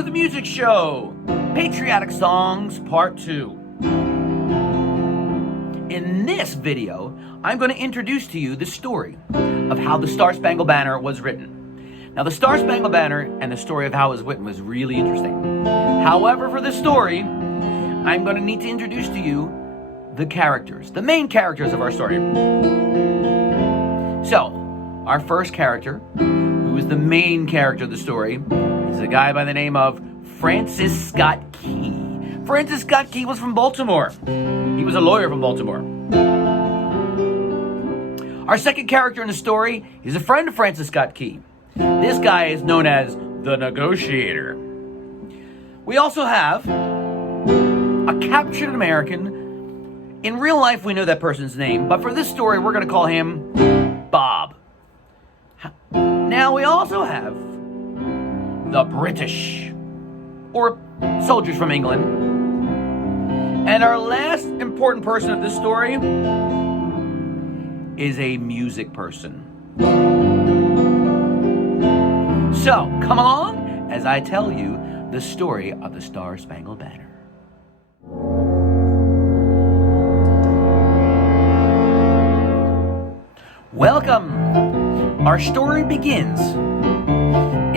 to the music show, Patriotic Songs Part 2. In this video, I'm going to introduce to you the story of how the Star Spangled Banner was written. Now, the Star Spangled Banner and the story of how it was written was really interesting. However, for this story, I'm going to need to introduce to you the characters, the main characters of our story. So, our first character, who is the main character of the story, is a guy by the name of Francis Scott Key. Francis Scott Key was from Baltimore. He was a lawyer from Baltimore. Our second character in the story is a friend of Francis Scott Key. This guy is known as the Negotiator. We also have a captured American. In real life, we know that person's name, but for this story, we're going to call him Bob. Now, we also have the British, or soldiers from England. And our last important person of this story is a music person. So, come along as I tell you the story of the Star Spangled Banner. Welcome! Our story begins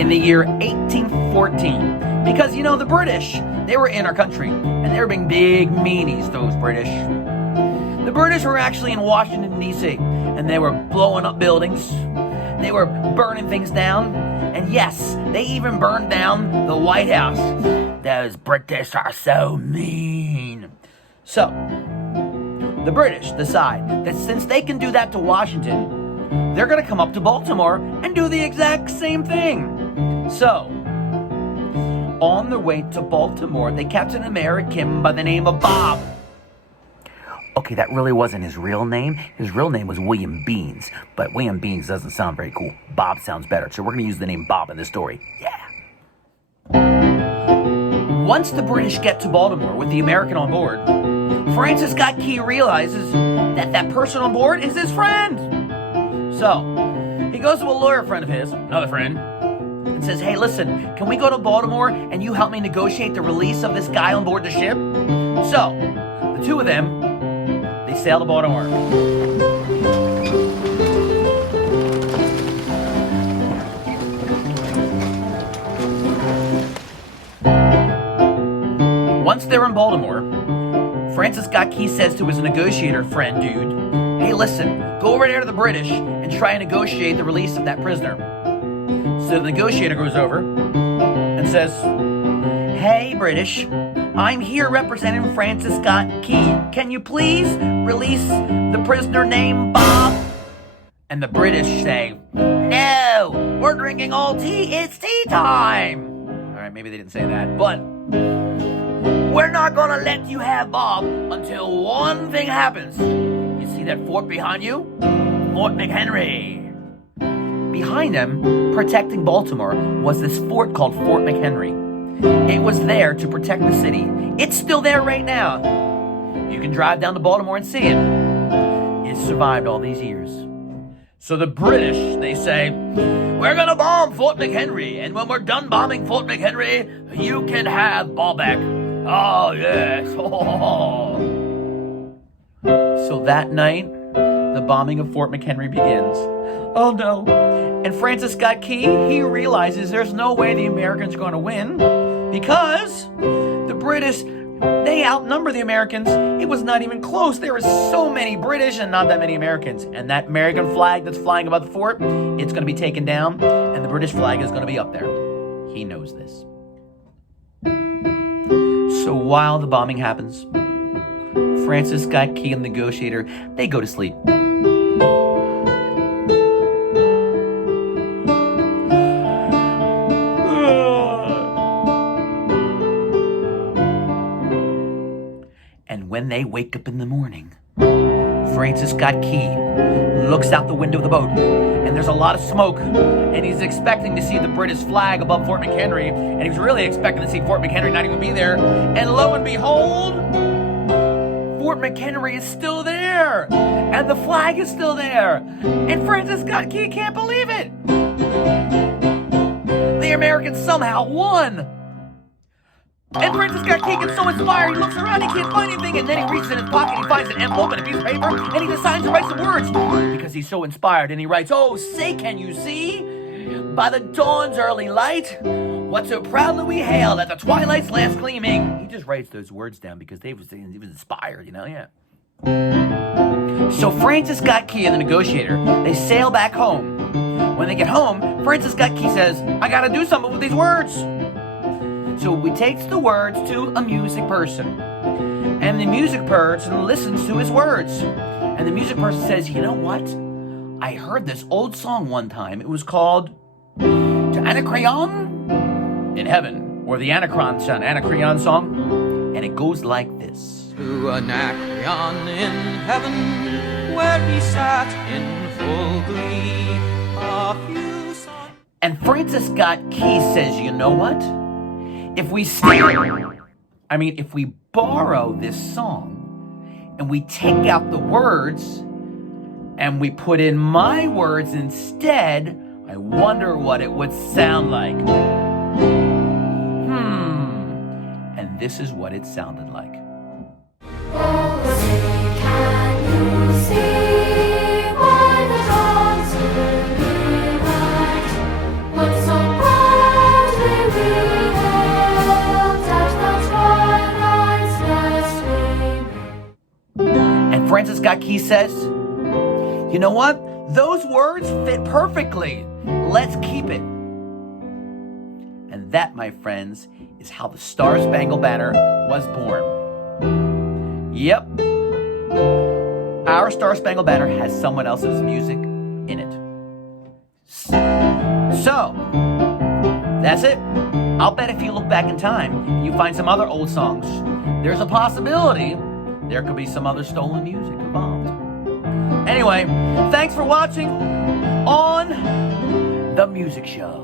in the year 1814. Because, the British, they were in our country, and they were being big meanies, those British. The British were actually in Washington, D.C., and they were blowing up buildings. They were burning things down. And yes, they even burned down the White House. Those British are so mean. So, the British decide that since they can do that to Washington, they're going to come up to Baltimore and do the exact same thing. So, on their way to Baltimore, they catch an American by the name of Bob. Okay, that really wasn't his real name. His real name was William Beans, but William Beans doesn't sound very cool. Bob sounds better, so we're going to use the name Bob in this story. Yeah. Once the British get to Baltimore with the American on board, Francis Scott Key realizes that person on board is his friend. So, he goes to a lawyer friend of his, another friend, and says, hey, listen, can we go to Baltimore and you help me negotiate the release of this guy on board the ship? So, the two of them, they sail to Baltimore. Once they're in Baltimore, Francis Scott Key says to his negotiator friend, dude, hey, listen, go over there to the British and try and negotiate the release of that prisoner. So the negotiator goes over and says, hey, British, I'm here representing Francis Scott Key. Can you please release the prisoner named Bob? And the British say, no, we're drinking all tea. It's tea time. All right, maybe they didn't say that, but we're not going to let you have Bob until one thing happens. You see that fort behind you? Fort McHenry. Behind them, protecting Baltimore, was this fort called Fort McHenry. It was there to protect the city. It's still there right now. You can drive down to Baltimore and see it. It survived all these years. So the British, they say, we're going to bomb Fort McHenry, and when we're done bombing Fort McHenry, you can have Bob back. Oh, yes. So that night, the bombing of Fort McHenry begins. Oh, no. And Francis Scott Key, he realizes there's no way the Americans are going to win because the British, they outnumber the Americans. It was not even close. There were so many British and not that many Americans. And that American flag that's flying above the fort, it's going to be taken down, and the British flag is going to be up there. He knows this. So while the bombing happens, Francis Scott Key and the negotiator, they go to sleep. And when they wake up in the morning, Francis Scott Key looks out the window of the boat, and there's a lot of smoke, and he's expecting to see the British flag above Fort McHenry, and he's really expecting to see Fort McHenry not even be there, and lo and behold, Fort McHenry is still there, and the flag is still there, and Francis Scott Key can't believe it. The Americans somehow won. And Francis Scott Key gets so inspired, he looks around, he can't find anything, and then he reaches in his pocket, he finds an envelope and a piece of paper, and he decides to write some words. Because he's so inspired, and he writes, "Oh, say can you see, by the dawn's early light, what so proudly we hailed at the twilight's last gleaming." He just writes those words down because he was inspired, yeah. So Francis Scott Key and the negotiator, they sail back home. When they get home, Francis Scott Key says, "I gotta do something with these words." So he takes the words to a music person. And the music person listens to his words. And the music person says, "You know what? I heard this old song one time. It was called To Anacreon in Heaven," or the Anacreon song. And it goes like this. To Anacreon in heaven, where he sat in full glee, a few songs. And Francis Scott Key says, "You know what? If we borrow this song and we take out the words and we put in my words instead, I wonder what it would sound like." And this is what it sounded like. Oh, say, can you see why the dawn's early light? What so proudly we hailed at the twilight's last gleaming. And Francis Scott Key says, "You know what? Those words fit perfectly. Let's keep it." And that, my friends, is how the Star Spangled Banner was born. Yep. Our Star Spangled Banner has someone else's music in it. So, that's it. I'll bet if you look back in time and you find some other old songs, there's a possibility there could be some other stolen music involved. Anyway, thanks for watching on The Music Show.